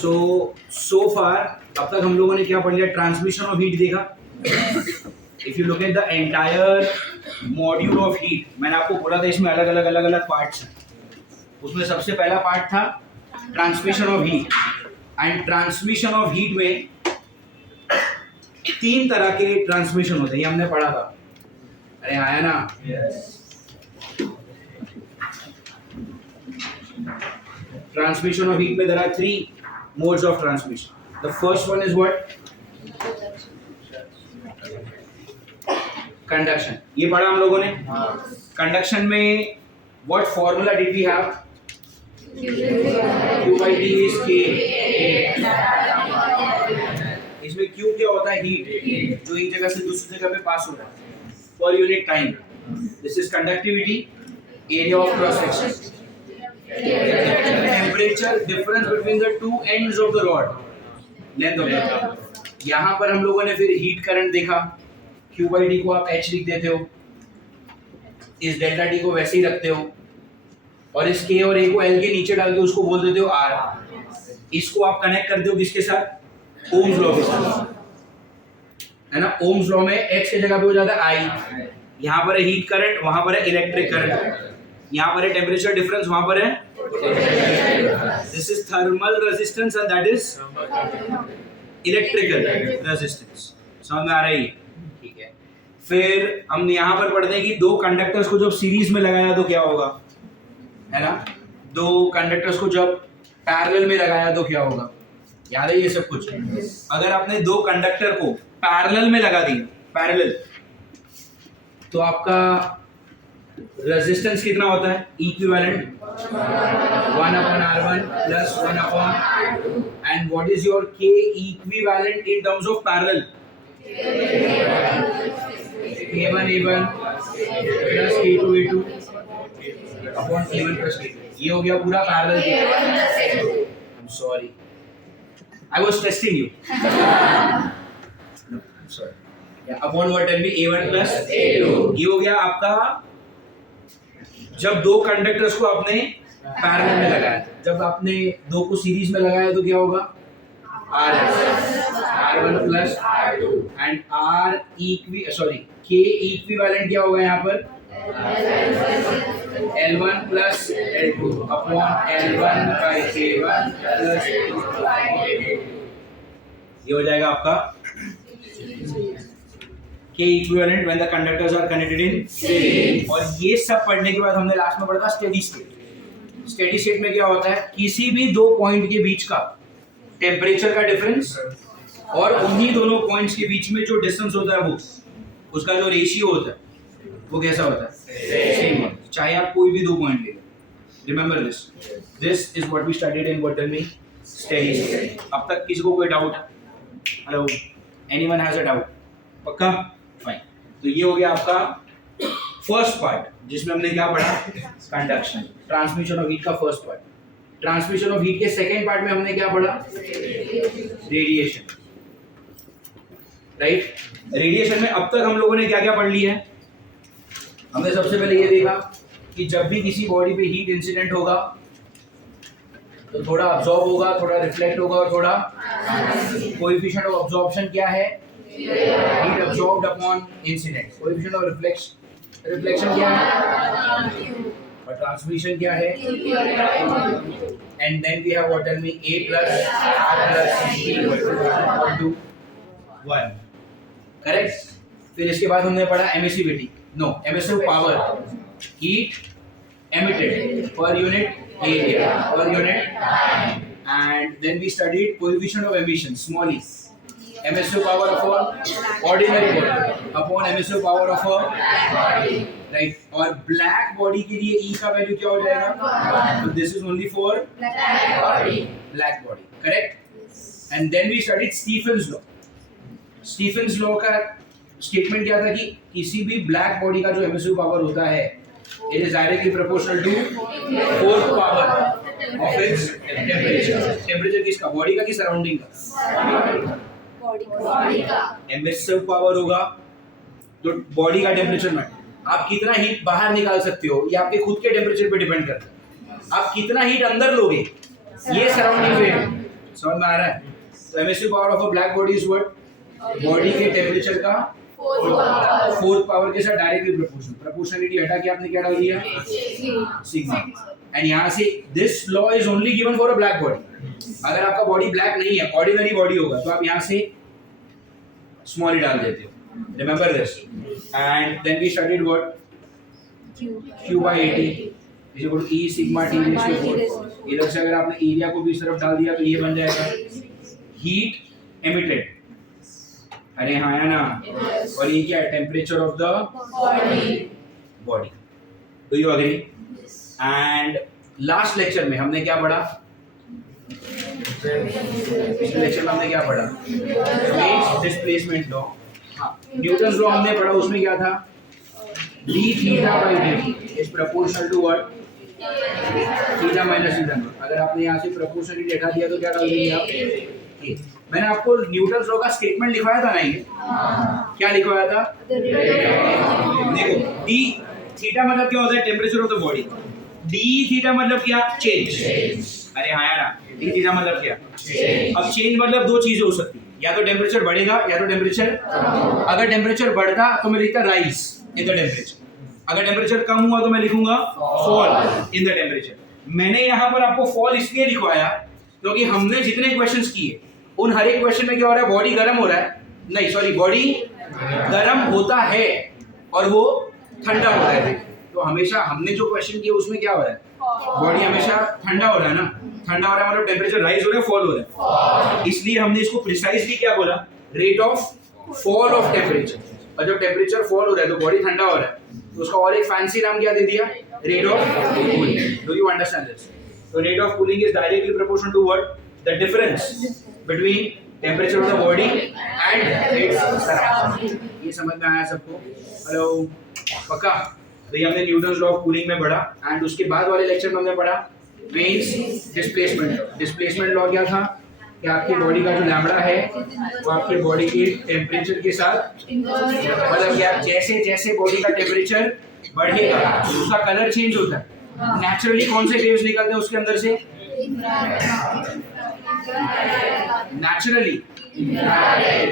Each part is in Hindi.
so far अब तक हम लोगों ने क्या पढ़ लिया? ट्रांसमिशन ऑफ हीट देखा. If you look at the entire module of heat, मैंने आपको बोला था इसमें अलग अलग पार्ट्स हैं. उसमें सबसे पहला पार्ट था transmission of heat. And transmission of heat में 3 तरह के ट्रांसमिशन होते हैं, ये हमने पढ़ा था. अरे आया ना? Transmission of heat में there are 3 modes of transmission. The first one is what? Conduction. ये पढ़ा हम लोगों ने. Conduction में what formula did we have? Q by D is K. इसमें Q क्या होता है? Heat, जो एक जगह से दूसरी जगह पे पास हो रहा है per unit time. This is conductivity, area of cross section. Temperature difference between the two ends of the rod, length of the rod. यहाँ पर हम लोगों ने फिर हीट करंट देखा. Q by D को आप H लिख देते हो, इस डेल्टा T को वैसे ही रखते हो, और इस K और A को L के नीचे डाल के उसको बोल देते हो R. इसको आप कनेक्ट करते हो किसके साथ? ओम्स लॉ के साथ, है ना? ओम्स लॉ में H की जगह पे हो जाता है I. यहाँ पर है हीट करंट, वहां पर है इलेक्ट्रिक करंट. यहाँ पर है टेम्परेचर डिफरेंस, वहां पर है. This is thermal resistance and that is electrical resistance. समझ में आ रही है? ठीक है. फिर हम यहाँ पर पढ़ते हैं कि 2 कंडक्टर्स को जब सीरीज में लगाया तो क्या होगा, है ना? 2 कंडक्टर्स को जब पैरेलल में लगाया तो क्या होगा? याद है ये सब कुछ? अगर आपने 2 कंडक्टर को पैरेलल में लगा दिया, पैरेलल, तो आपका रेजिस्टेंस कितना होता है? Equivalent 1/R1 plus 1/R2. And what is your K equivalent in terms of parallel? K1 A1 plus K2 A2 upon A1 plus K2. ये हो गया पूरा parallel. I'm sorry, I was testing you. I'm sorry. Upon what? Tell me. A1 plus A2. ये हो गया आपका जब 2 कंडक्टर्स को आपने पैरेलल में लगाया. जब आपने 2 को सीरीज में लगाया तो क्या होगा? R1 plus R2 and K equivalent क्या होगा यहाँ पर? L1 plus L2 upon L1 by K1 plus ये हो जाएगा आपका K equivalent when the conductors are connected in series. और ये सब पढ़ने के बाद हमने लास्ट में पढ़ा था स्टेडी स्टेट. स्टेडी स्टेट में क्या होता है? किसी भी 2 पॉइंट के बीच का टेम्परेचर का डिफरेंस और उन्हीं दोनों पॉइंट्स के बीच में जो डिस्टेंस होता है वो उसका जो रेशियो होता है वो कैसा होता है? सेम होता है, चाहे आप कोई भी 2 पॉइंट ले लो. Remember this is what we studied in what tell me steady state. अब तक किसी को कोई doubt? Hello, anyone has a doubt? पक्का? फाइन. तो ये हो गया आपका फर्स्ट पार्ट जिसमें हमने क्या पढ़ा? कंडक्शन, ट्रांसमिशन ऑफ हीट का first part. Transmission of heat के सेकेंड पार्ट में हमने क्या पढ़ा? रेडिएशन. राइट. रेडिएशन में अब तक हम लोगों ने क्या क्या पढ़ लिया है? हमने सबसे पहले ये देखा कि जब भी किसी बॉडी पे हीट इंसिडेंट होगा तो थोड़ा अब्सॉर्ब होगा, थोड़ा रिफ्लेक्ट होगा और थोड़ा कोएफिशिएंट ऑफ अब्सॉर्प्शन क्या है? Heat absorbed upon incident. Coefficient of reflection क्या है? और transmission क्या है? And then we have what? Tell me. A plus R plus C equal to 1. Correct? फिर इसके बाद हमने पढ़ा emissivity. No, emissive power. Heat emitted per unit area, per unit time. And then we studied coefficient of emission, small e. Emissive power of a ordinary body upon emissive power of a black body. Right. और black body के लिए E का वैल्यू क्या हो जाएगा? So this is only for black body. Black body. Correct? And then we studied Stephen's law. Stephen's law का स्टेटमेंट क्या था कि किसी भी ब्लैक बॉडी का जो एमिसिव पावर होता है it is directly proportional to fourth power of its temperature. Temperature किसका? बॉडी का कि सराउंडिंग का? बॉडी का. एमिसिव पावर होगा तो बॉडी का टेम्परेचर में आप कितना हीट बाहर निकाल सकते हो ये आपके खुद के टेम्परेचर पे डिपेंड करता है. आप कितना हीट अंदर लोगे ये सराउंडिंग पे समझ में आ रहा है? तो emissive power of a black body is what? Body के टेम्परेचर का फोर्थ पावर के साथ डायरेक्टली प्रोपोर्शनल। प्रोपोर्शनलिटी हटा के आपने क्या डाल दिया? सिग्मा। एंड यहाँ से this law is only given for a black body. अगर आपका बॉडी ब्लैक नहीं है, ऑर्डिनरी बॉडी होगा, तो आप यहाँ से स्मॉल ही डाल देते हो। Remember this. And then we studied what? Q by 80 is equal to E sigma T raise to 4। इधर से अगर आपने एरिया को भी इस तरफ डाल दिया तो ये बन जाएगा हीट एमिटेड। अरे हाँ है ना? और ये क्या है? Temperature of the body. Do you agree? And last lecture में हमने क्या पढ़ा? पिछले लेक्चर में हमने क्या पढ़ा? Displacement law. हाँ, न्यूटन लॉ हमने पढ़ा। उसमें क्या था? d theta by dt is proportional to what? Theta minus theta. अगर आपने यहाँ से प्रोपोर्शनलिटी हटा दिया तो क्या डाल देंगे आप? मैंने आपको न्यूटन लॉ का स्टेटमेंट लिखवाया था ना? ये क्या लिखवाया था? देखो, d थीटा मतलब क्या होता है? Temperature of the body. d theta मतलब क्या? चेंज। अरे हाँ यार, d थीटा मतलब क्या? अब चेंज मतलब दो चीजें हो सकती है, या तो टेम्परेचर बढ़ेगा या तो टेम्परेचर। अगर टेम्परेचर बढ़ता तो मैं लिखता राइज इन द टेम्परेचर। अगर टेम्परेचर कम हुआ तो मैं लिखूंगा फॉल इन द टेम्परेचर। मैंने यहाँ पर आपको फॉल इसलिए लिखवाया क्योंकि हमने जितने क्वेश्चंस किए उन हर एक क्वेश्चन में क्या हो रहा है? बॉडी गर्म हो रहा है, नहीं सॉरी, बॉडी गर्म होता है और वो ठंडा होता है। तो हमेशा हमने जो क्वेश्चन किए उसमें क्या हो रहा है? बॉडी हमेशा ठंडा हो रहा है ना? ठंडा हो रहा है मतलब टेम्परेचर राइज हो रहा है, फॉल हो रहा है। इसलिए हमने इसको प्रिसाइजली क्या बोला? Rate of fall of temperature. और जब टेम्परेचर फॉल हो रहा है तो बॉडी ठंडा हो रहा है, तो उसका और एक फैंसी नाम क्या दे दिया? Rate of cooling. Do you understand this? So rate of cooling is directly proportional to what? The difference between temperature of the body and its surrounding. ये समझ में आया सबको? हेलो, पक्का? तो ये हमने न्यूटन्स लॉ ऑफ कूलिंग में पढ़ा। एंड उसके बाद वाले लेक्चर में हमने पढ़ा वेन्स डिस्प्लेसमेंट। डिस्प्लेसमेंट लॉ क्या था? कि आपकी बॉडी का जो लैम्बडा है वो आपके बॉडी के टेम्परेचर के साथ, मतलब क्या, जैसे जैसे बॉडी का टेम्परेचर बढ़ेगा उसका कलर चेंज होता है। नेचुरली कौन से वेव्स निकलते हैं उसके अंदर से? नेचुरली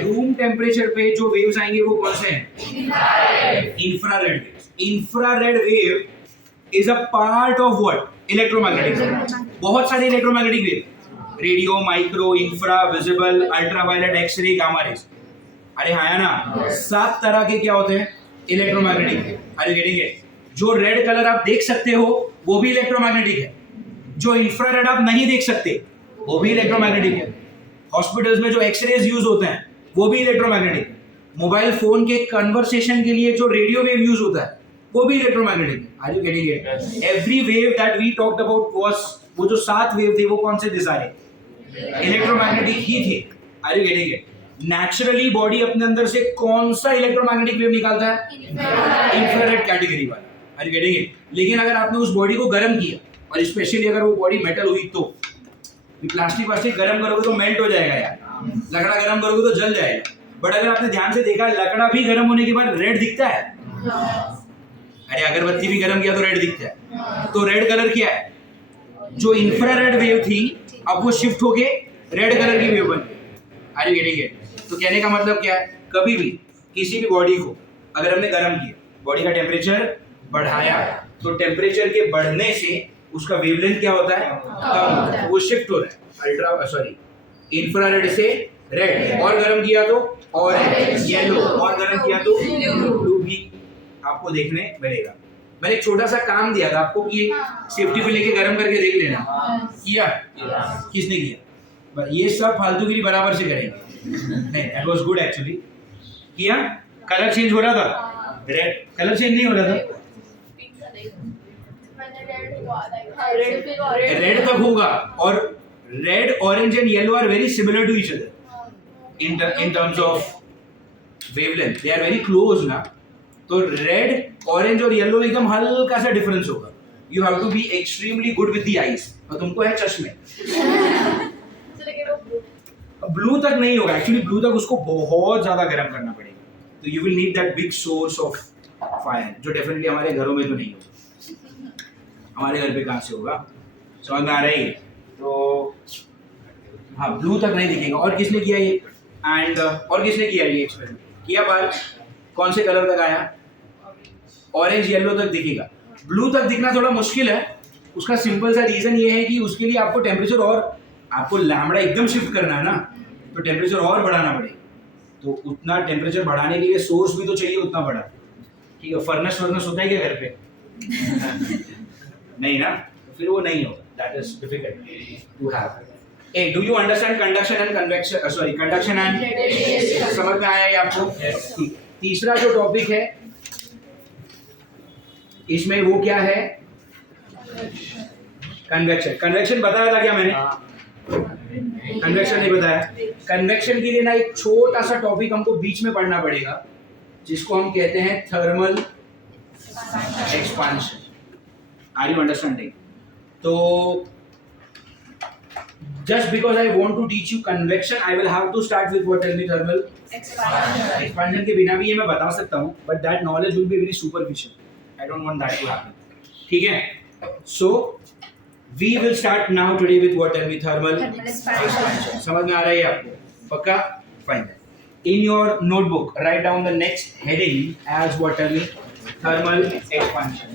रूम टेम्परेचर पे जो वेव्स आएंगे वो कौन से हैं? Infrared. Infrared wave is a part of what? Electromagnetic. बहुत सारे electromagnetic wave, radio, micro, infra, visible, ultraviolet, x ray, gamma rays. अरे हाँ ना, 7 तरह के क्या होते हैं? इलेक्ट्रोमैग्नेटिक। अरे गेटिंग इट? जो रेड कलर आप देख सकते हो वो भी इलेक्ट्रोमैग्नेटिक है। जो इंफ्रारेड आप नहीं देख सकते वो भी इलेक्ट्रोमैग्नेटिक है। हॉस्पिटल्स में जो एक्सरेज यूज होते हैं वो भी इलेक्ट्रोमैग्नेटिक है। मोबाइल फोन के कन्वर्सेशन के लिए जो रेडियो वेव यूज होता है वो भी इलेक्ट्रोमैग्नेटिक है। Are you getting it? Every wave that we talked about was, वो जो 7 वेव थे वो कौन से थे? सारे इलेक्ट्रोमैग्नेटिक ही थे। Are you getting it? Naturally body अपने अंदर से कौन सा इलेक्ट्रोमैग्नेटिक वेव निकालता है? इंफ्रारेड कैटेगरी वाला। Are you getting it? लेकिन अगर आपने उस बॉडी को गर्म किया, और स्पेशली अगर वो बॉडी मेटल हुई, तो प्लास्टिक गर्म करोगे तो मेल्ट हो जाएगा यार, लकड़ा गर्म करोगे तो जल जाएगा। बट अगर आपने ध्यान से देखा, लकड़ा भी गर्म होने के बाद रेड दिखता है। अरे अगरबत्ती भी गर्म किया तो रेड दिखता है। तो रेड कलर क्या है? जो इंफ्रारेड वेव थी अब वो शिफ्ट होके रेड कलर की वेव बन गई। Are you getting it? तो कहने का मतलब क्या है? कभी भी किसी भी बॉडी को अगर हमने गर्म किया, बॉडी का टेम्परेचर बढ़ाया, तो टेम्परेचर के बढ़ने से उसका वेवलेंथ क्या होता है? कम होता है। वो शिफ्ट हो रहा है इंफ्रारेड से रेड, और गर्म किया तो ऑरेंज, येलो, और गर्म किया तो ब्लू भी आपको देखने मिलेगा। मैंने एक छोटा सा काम दिया था आपको कि सेफ्टी पे लेके गर्म करके देख लेना। किया? किसने किया? ये सब फालतूगिरी बराबर से करेंगे। नहीं, दैट वाज गुड एक्चुअली। किया? कलर चेंज हो रहा था? रेड कलर चेंज नहीं हो रहा था? रेड तक होगा। और red, orange and yellow are very similar to each other in terms of wavelength. They are very close ना। तो रेड, ऑरेंज और येलो में एकदम हल्का सा डिफरेंस होगा। You have to be extremely good with the eyes. और तुमको है चश्मे। ब्लू तक नहीं होगा एक्चुअली, ब्लू तक उसको बहुत ज्यादा गर्म करना पड़ेगा। तो you will need that big source of fire, जो डेफिनेटली हमारे घरों में तो नहीं होगा। हमारे घर पे कहाँ से होगा? समझ में आ रही है? तो हाँ ब्लू तक नहीं दिखेगा। और किसने किया ये एंड और किसने किया ये एक्सपेरिमेंट किया बाल कौन से कलर तक आया ऑरेंज येलो तक दिखेगा। ब्लू तक दिखना थोड़ा मुश्किल है। उसका सिंपल सा रीजन ये है कि उसके लिए आपको टेम्परेचर और आपको लैम्बडा एकदम शिफ्ट करना है ना तो टेम्परेचर और बढ़ाना पड़ेगा। तो उतना टेम्परेचर बढ़ाने के लिए सोर्स भी तो चाहिए उतना बड़ा। ठीक है फर्नेस होता है क्या घर पे नहीं ना तो फिर वो नहीं होगा। That is difficult to have. Uh do you understand conduction and convection sorry conduction and समझ में आया ये आपको? ठीक। तीसरा जो टॉपिक है इसमें वो क्या है कन्वेक्शन। कन्वेक्शन बताया था क्या मैंने? कन्वेक्शन नहीं बताया। कन्वेक्शन के लिए ना एक छोटा सा टॉपिक हमको बीच में पढ़ना पड़ेगा जिसको हम कहते हैं thermal expansion. Are you understanding? तो just because I want to teach you convection I will have to start with what? Tell me thermal expansion के बिना भी ये मैं बता सकता हूँ but that knowledge will be very superficial. I don't want that to happen. ठीक है? So we will start now today with what? Tell me thermal expansion. समझ में आ रहा है आपको? पक्का? Fine. In your notebook write down the next heading as what? Tell me thermal expansion.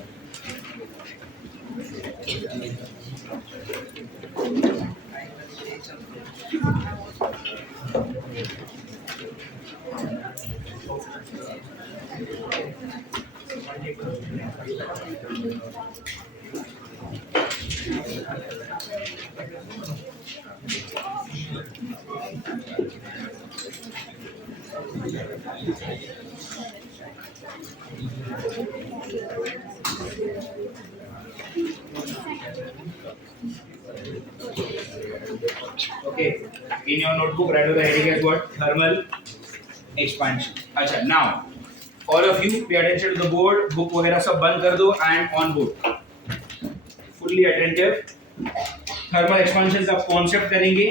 Okay, in your notebook write down the heading as what? Thermal expansion. अच्छा, now all of you pay attention to the board. Book वगैरह सब बंद कर दो and on board. Fully attentive. Thermal expansion का concept करेंगे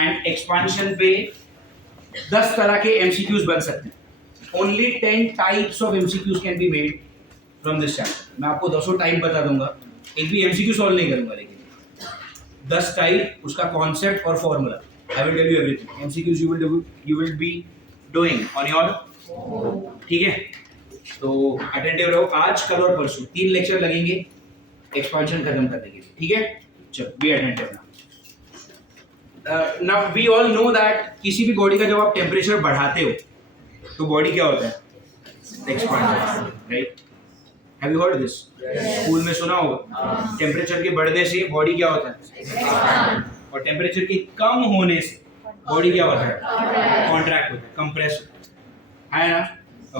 and expansion पे 10 तरह के MCQs बन सकते हैं। Only 10 types of MCQs can be made from this chapter. मैं आपको 10 टाइप बता दूंगा। एक भी MCQ सॉल्व नहीं करूंगा लेकिन 10 टाइप उसका कॉन्सेप्ट और formula I will tell you everything. MCQs you will be doing on your. ठीक है तो अटेंटिव रहो। आज कल और परसों 3 लेक्चर लगेंगे एक्सपेंशन खत्म करने के लिए। ठीक है चलो be attentive now we all know that किसी भी बॉडी का जब आप टेम्परेचर बढ़ाते हो तो बॉडी क्या होता है expand right. Have you heard this? School में सुना होगा टेम्परेचर के बढ़ने से बॉडी क्या होता है और टेम्परेचर के कम होने से बॉडी क्या होता है कॉन्ट्रैक्ट होता है कंप्रेस है ना।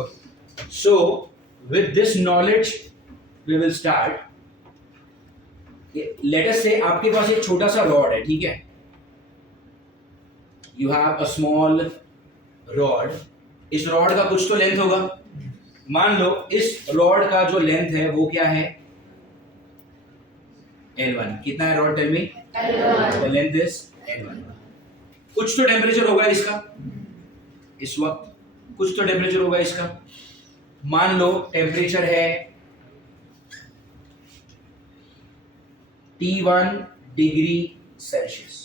Okay so with this knowledge we will start. Let us से आपके पास एक छोटा सा रॉड है। ठीक है you have a small rod. इस रॉड का कुछ तो लेंथ होगा। मान लो इस रॉड का जो लेंथ है वो क्या है L1। कितना है rod? Tell me. The length is L1। कुछ तो टेम्परेचर होगा इसका इस वक्त, कुछ तो टेम्परेचर होगा इसका। मान लो टेम्परेचर है T1 degree Celsius.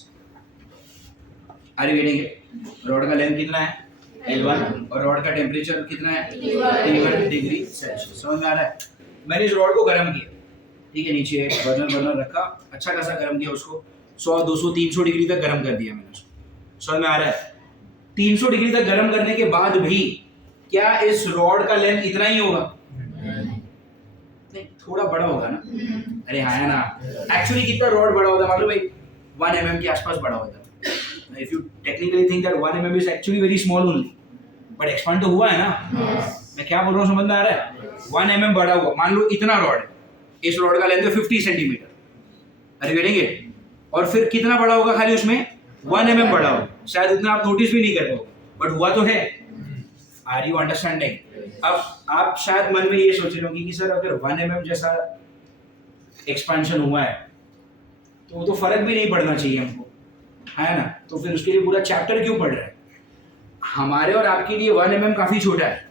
Are you getting it? Rod का लेंथ कितना है L1 और रॉड का टेम्परेचर कितना है T1 डिग्री सेल्सियस। समझ में आ रहा है? मैंने इस रॉड को गर्म किया। ठीक है नीचे एक बर्नर रखा, अच्छा खासा गर्म किया उसको 100 200 300 डिग्री तक गर्म कर दिया मैंने उसको। समझ में आ रहा है? 300 डिग्री तक गर्म करने के बाद भी क्या इस रॉड का लेंथ इतना ही होगा? नहीं थोड़ा बड़ा होगा ना। अरे हाँ ना एक्चुअली कितना रॉड बड़ा होता है मालूम भाई? 1 mm के आसपास बड़ा होता है। If you technically think that 1 mm is actually very small only, but expand तो हुआ है ना। मैं क्या बोल रहा हूँ समझ में आ रहा है? 1 mm बड़ा हुआ। मान लो इतना रॉड है, इस रॉड का लेंथ है 50 सेंटीमीटर। अरे करेंगे और फिर कितना बड़ा होगा? खाली उसमें 1 mm बड़ा होगा। शायद उतना आप नोटिस भी नहीं कर पाओगे बट हुआ तो है। Are you understanding? अब आप शायद मन में ये सोच रहे होंगे कि सर अगर 1 mm जैसा एक्सपेंशन हुआ है तो वो तो फर्क भी नहीं पड़ना चाहिए हमको, है ना? तो फिर उसके लिए पूरा चैप्टर क्यों पढ़ रहे हैं? हमारे और आपके लिए 1 mm काफी छोटा है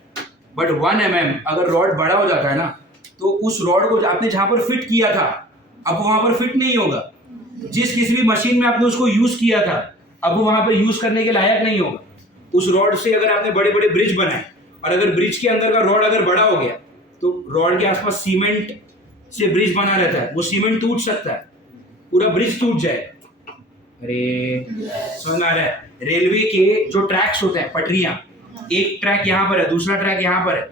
बट 1 mm अगर रॉड बड़ा हो जाता है ना तो उस रॉड को आपने जहां पर फिट किया था अब वहां पर फिट नहीं होगा। जिस किसी भी मशीन में आपने उसको यूज किया था, अब वो वहां पर यूज करने के लायक नहीं होगा। उस रॉड से अगर आपने बड़े बड़े ब्रिज बनाए और अगर ब्रिज के अंदर का रॉड अगर बड़ा हो गया तो रॉड के आसपास सीमेंट से ब्रिज बना रहता है, वो सीमेंट टूट सकता है, पूरा ब्रिज टूट जाएगा। अरे समझ में आ रहा है? रेलवे के जो ट्रैक्स होते हैं, पटरियां, एक ट्रैक यहाँ पर है, दूसरा ट्रैक यहाँ पर है,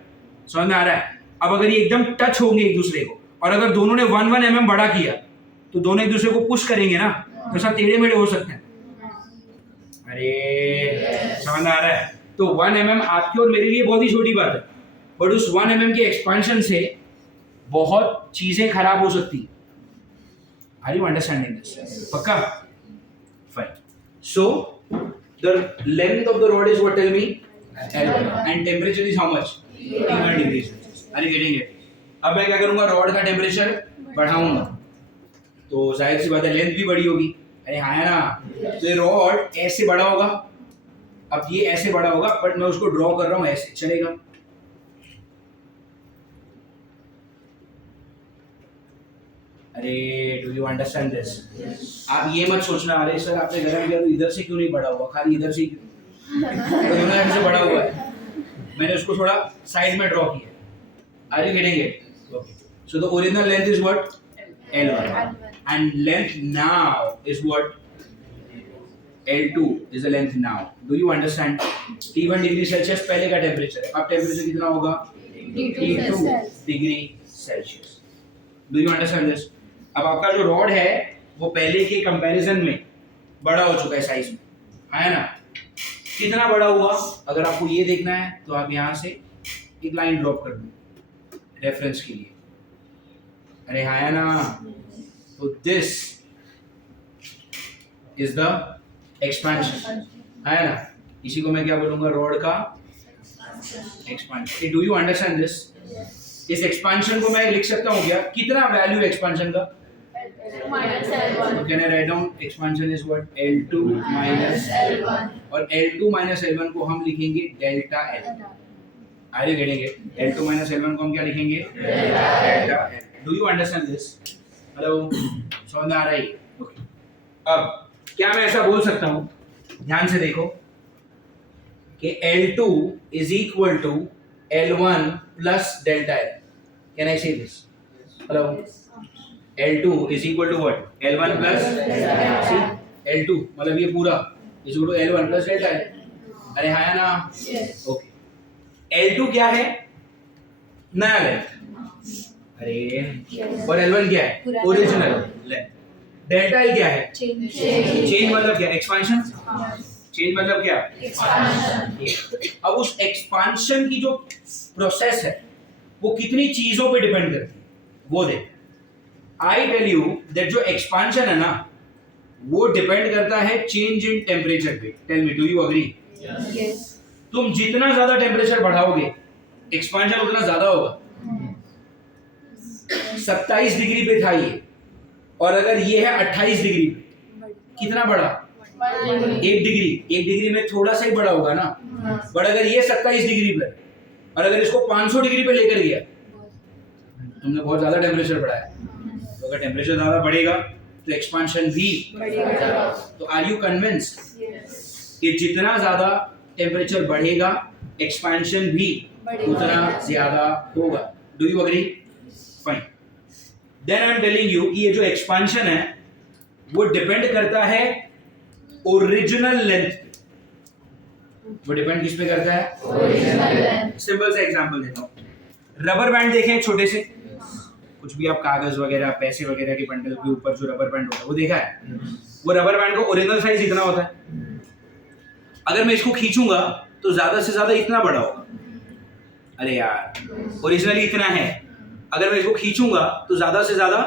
समझ में आ रहा है? अब अगर ये एकदम टच होंगे एक दूसरे को और अगर दोनों ने 1 mm बड़ा किया तो दोनों एक दूसरे को पुश करेंगे ना, तो सब टेढ़े मेढ़े हो सकते हैं। अरे समझ में आ रहा है? तो 1 mm आपके और मेरे लिए बहुत ही छोटी बात है, बट उस 1 mm के एक्सपेंशन से बहुत चीजें खराब हो सकती है। Are you understanding this? पक्का? Fine. So the length of the rod is what? Tell me. L1 and temperature is how much? 300 degrees Celsius. Are you getting it? अब मैं क्या करूंगा, रॉड का टेम्परेचर बढ़ाऊंगा तो जाहिर सी बात है लेंथ भी बड़ी होगी। अरे हाँ है ना? तो ये रॉड ऐसे बड़ा होगा, अब ये ऐसे बड़ा होगा, बट मैं उसको ड्रॉ कर रहा हूं ऐसे, चलेगा? अरे डू यू अंडरस्टैंड दिस? आप ये मत सोचना अरे सर आपने गलत किया तो इधर से क्यों नहीं बड़ा हुआ, खाली इधर से दोनों एंड से बड़ा हुआ है, मैंने उसको थोड़ा साइड में ड्रॉ किया। Are you getting it? Okay, so the original length is what? L1 and length now is what? L2 is the length now. Do you understand? T1 degree Celsius पहले का टेम्परेचर है, अब टेम्परेचर कितना होगा? T2 degree Celsius. Do you understand this? अब आपका जो रॉड है वो पहले के कंपैरिजन में बड़ा हो चुका है साइज में, है ना? कितना बड़ा हुआ? अगर आपको ये देखना है तो आप यहाँ से एक लाइन ड्रॉप कर दो रेफरेंस के लिए। अरे हाँ ना? तो दिस इज द एक्सपेंशन, है ना? इसी को मैं क्या बोलूंगा? रॉड का expansion. Do you understand this? इस एक्सपेंशन को मैं लिख सकता हूँ क्या? कितना वैल्यू एक्सपेंशन का? Can I write down expansion is what? L2 minus L1, और L2 minus L1 को हम लिखेंगे delta L। Are you getting it? L2 minus L1 को हम क्या लिखेंगे? Delta L। Do you understand this? Hello, समझ में आ रहा है? ओके, अब क्या मैं ऐसा बोल सकता हूँ, ध्यान से देखो, कि L2 is equal to L1 plus delta L? Can I say this? Hello? L2 is equal to what? L1 plus see? L2 मतलब ये पूरा is equal to L1 plus delta L। अरे हाँ ना? ओके, L2 क्या है? नया लेंथ। अरे और L1 क्या है? Original length. डेल्टा L क्या है? चेंज मतलब क्या? एक्सपेंशन। चेंज मतलब क्या? एक्सपेंशन। अब उस एक्सपेंशन की जो प्रोसेस है वो कितनी चीजों पे डिपेंड करती है वो देख। आई टेल यू दैट जो एक्सपेंशन है ना वो डिपेंड करता है चेंज इन टेम्परेचर पे। Tell me, do you agree? Yes. तुम जितना ज्यादा टेम्परेचर बढ़ाओगे एक्सपेंशन उतना ज्यादा होगा। 27 डिग्री पे था ये और अगर ये है 28 डिग्री पे, कितना बढ़ा? 1 डिग्री में थोड़ा सा ही बड़ा होगा ना। बट अगर ये 27 डिग्री पे और अगर इसको 500 डिग्री पे लेकर गया, तुमने बहुत ज्यादा टेम्परेचर बढ़ाया। तो अगर टेम्परेचर ज्यादा बढ़ेगा तो एक्सपेंशन भी बढ़ेगा। तो आर यू कन्विंस्ड कि जितना ज्यादा टेम्परेचर बढ़ेगा एक्सपेंशन भी उतना ज्यादा होगा? Do you agree? Fine. Then I am telling you कि ये जो एक्सपेंशन है वो डिपेंड करता है ओरिजिनल लेंथ पे। वो डिपेंड किस पे करता है? Original length. सिंपल सा एग्जांपल देता हूं। रबर बैंड देखें छोटे से, कुछ भी आप कागज वगैरह पैसे वगैरह के बंडल के ऊपर जो रबर बैंड होता है वो देखा है? वो रबर बैंड का ओरिजिनल साइज इतना होता है। अगर मैं इसको खींचूंगा तो ज्यादा से ज्यादा इतना बड़ा होगा। अरे यार ओरिजिनली इतना है, अगर मैं इसको खींचूंगा तो ज्यादा से ज्यादा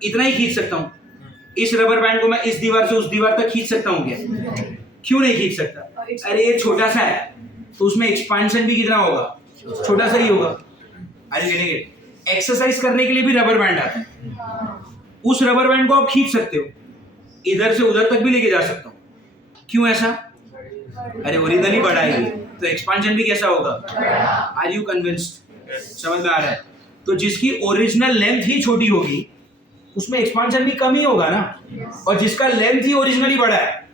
इतना ही खींच सकता हूं। इस रबर बैंड को मैं इस दीवार से उस दीवार तक खींच सकता हूं क्या? क्यों नहीं खींच सकता? अरे ये छोटा सा है तो उसमें एक्सपेंशन भी कितना होगा? छोटा सा ही होगा। अरे गेटिंग इट? एक्सरसाइज करने के लिए भी रबर बैंड आता है। उस रबर बैंड को आप खींच सकते हो, इधर से उधर तक भी लेके जा सकता हूं। क्यों ऐसा? अरे ओरिजिनली बड़ा है तो एक्सपेंशन भी कैसा होगा? Are you convinced? समझ में आ रहा है? तो जिसकी ओरिजिनल लेंथ ही छोटी होगी उसमें एक्सपांशन भी कम ही होगा ना, और जिसका लेंथ ही ओरिजिनली बड़ा है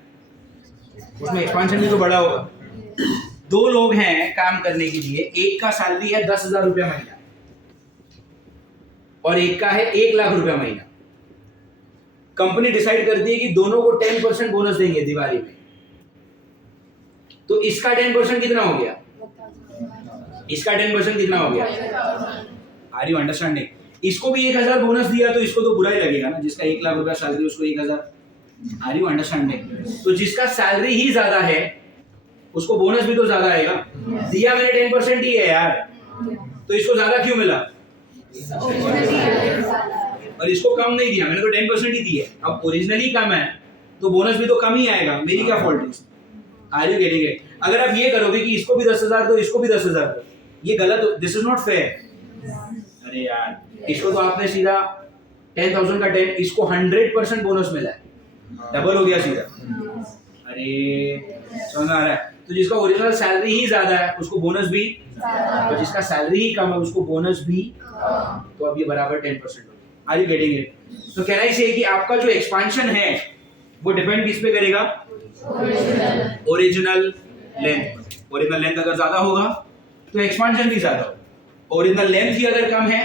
उसमें एक्सपांशन भी तो बड़ा होगा। दो लोग हैं काम करने के लिए, एक का सैलरी है 10,000 रुपया महीना और एक का है 1,00,000 रुपया महीना। कंपनी डिसाइड करती है कि दोनों को 10% बोनस देंगे दिवाली में, तो इसका 10% कितना हो गया, इसका 10% कितना हो गया, आर यू अंडरस्टैंडिंग? इसको भी 1,000 बोनस दिया तो इसको तो बुरा ही लगेगा ना, जिसका 1,00,000 रुपया सैलरी उसको 1,000। Are you understanding? तो जिसका सैलरी ही ज्यादा है उसको बोनस भी तो ज्यादा आएगा। दिया मैंने 10% ही है यार, तो इसको ज्यादा क्यों मिला, और इसको कम नहीं दिया, मैंने तो 10% ही दी है। अब ओरिजिनली कम है तो बोनस भी तो कम ही आएगा, मेरी क्या फॉल्ट है? Are you getting it? अगर आप ये करोगे कि इसको भी 10,000 दो इसको भी 10,000 दो, ये गलत, दिस इज नॉट फेयर। अरे यार, इसको तो आपने सीधा 10,000 का 10, इसको 100% बोनस मिला है, डबल हो गया सीधा। अरे समझ आ रहा है? तो जिसका ओरिजिनल सैलरी ही ज्यादा है उसको बोनस भी, और जिसका सैलरी ही कम है उसको बोनस भी, तो अब ये बराबर 10% हो गया। Are you getting it? तो कहना इसे कि आपका जो एक्सपांशन है वो डिपेंड किस पे करेगा, ओरिजिनल लेंथ। ओरिजिनल लेंथ अगर ज्यादा होगा तो एक्सपांशन भी ज्यादा होगा, ओरिजिनल लेंथ ही अगर कम है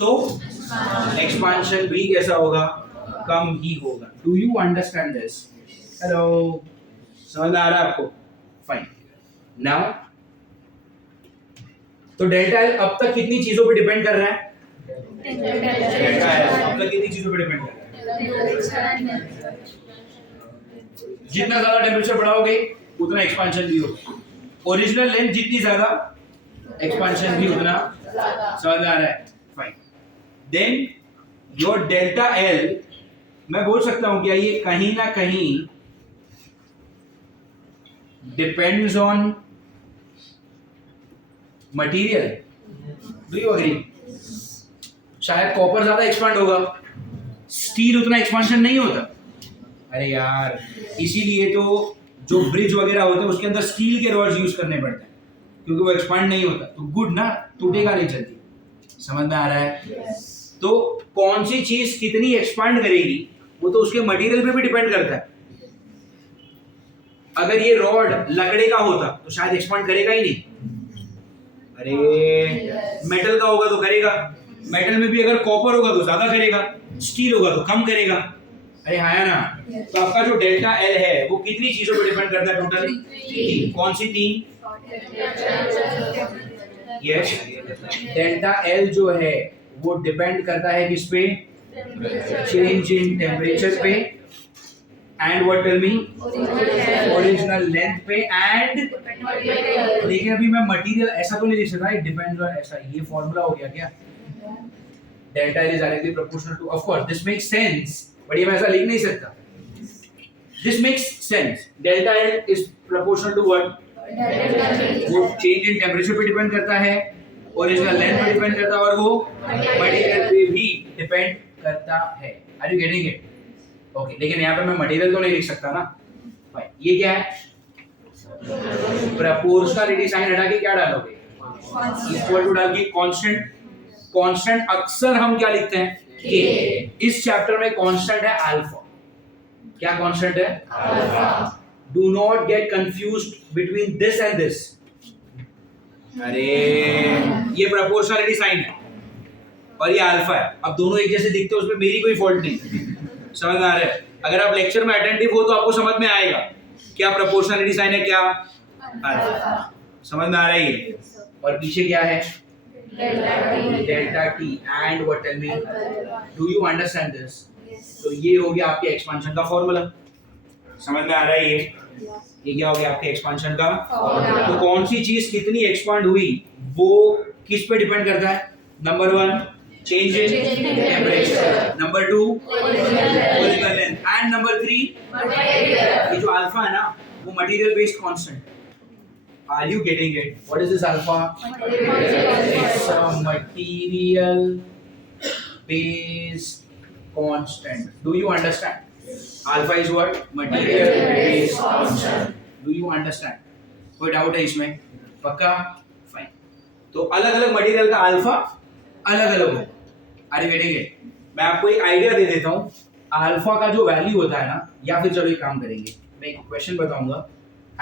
तो एक्सपांशन भी कैसा होगा, कम ही होगा। Do you understand this? Hello, समझ आ रहा है आपको? फाइन। नाउ तो डेल्टा एल अब तक कितनी चीजों पे डिपेंड कर रहा है, डेल्टा एल अब तक कितनी चीजों पे डिपेंड कर रहा है, जितना ज्यादा टेम्परेचर बढ़ाओगे उतना एक्सपांशन भी होगा, ओरिजिनल लेंथ जितनी ज्यादा एक्सपांशन भी उतना समझ आ रहा है? Fine. Then your delta L, मैं बोल सकता हूं क्या ये कहीं ना कहीं depends on material, do you agree? शायद कॉपर ज्यादा एक्सपांड होगा, स्टील उतना एक्सपांशन नहीं होता। अरे यार, इसीलिए तो जो ब्रिज वगैरह होते हैं उसके अंदर स्टील के रॉड्स यूज करने पड़ते हैं, क्योंकि वो एक्सपांड नहीं होता, तो गुड ना, टूटेगा नहीं जल्दी। समझ में आ रहा है? तो कौन सी चीज कितनी एक्सपांड करेगी वो तो उसके मटेरियल पे भी डिपेंड करता है। अगर ये रॉड लकड़े का होता तो शायद एक्सपांड करेगा ही नहीं। अरे मेटल का होगा तो करेगा, मेटल में भी अगर कॉपर होगा तो ज्यादा करेगा, स्टील होगा तो कम करेगा। अरे हाँ ना? तो आपका जो डेल्टा एल है वो कितनी चीजों पर डिपेंड करता है टोटल? कौन सी 3? यस, डेल्टा एल जो है वो डिपेंड करता है किस पे? चेंज इन टेम्परेचर पे, and what tell me, original length पे, एंड लेकिन अभी मैं मटेरियल ऐसा तो नहीं लिख सकता, डिपेंड्स ऑन ऐसा, ये फॉर्मूला हो गया क्या? Delta L is directly proportional to, of course this makes sense, but ये मैं ऐसा लिख नहीं सकता। This makes sense, delta L is proportional to what? वो चेंज इन टेम्परेचर पे डिपेंड करता है, ओरिजिनल लेंथ पे डिपेंड करता है, और वो मटेरियल पे भी डिपेंड करता है। Are you getting it? Okay, लेकिन यहाँ पे मैं मटेरियल तो नहीं लिख सकता ना। भाई ये क्या है? प्रोपोर्शनलिटी साइन हटा के क्या डालोगे? इक्वल टू डाल के कांस्टेंट। कांस्टेंट अक्सर हम क्या लिखते हैं? के। इस चैप्टर में कांस्टेंट है अल्फा। क्या कांस्टेंट है? Alpha. Do not gate confused between this and this. अरे ये प्रोपोर्शनलिटी साइन है और ये अल्फा है, अब दोनों एक जैसे दिखते हैं, उसमें मेरी कोई फॉल्ट नहीं। समझ में आ रहा है? अगर आप लेक्चर में अटेंटिव हो तो आपको समझ में आएगा क्या प्रोपोर्शनलिटी साइन है, क्या अल्फा। समझ में आ रहा है ये? और पीछे क्या है? Delta T, and what tell me, do you understand this? तो ये हो गया आपके एक्सपांशन का फॉर्मूला। समझ में आ रहा है? ये क्या हो गया आपके एक्सपांशन का? तो कौन सी चीज कितनी एक्सपांड हुई वो किस पे डिपेंड करता है? Number 1 change in temperature, number 2 original length, and number 3 ये जो अल्फा है ना वो material based constant. Are you getting it? What is this alpha? It's a material based constant. Do you understand? Alpha is what? Material based constant. Do you understand? कोई डाउट है इसमें? पक्का? फाइन। तो अलग अलग मटेरियल का अल्फा अलग अलग होगा। Are you getting it? मैं आपको एक आइडिया दे देता हूँ, अल्फा का जो वैल्यू होता है ना, या फिर चलो एक काम करेंगे, मैं एक क्वेश्चन बताऊंगा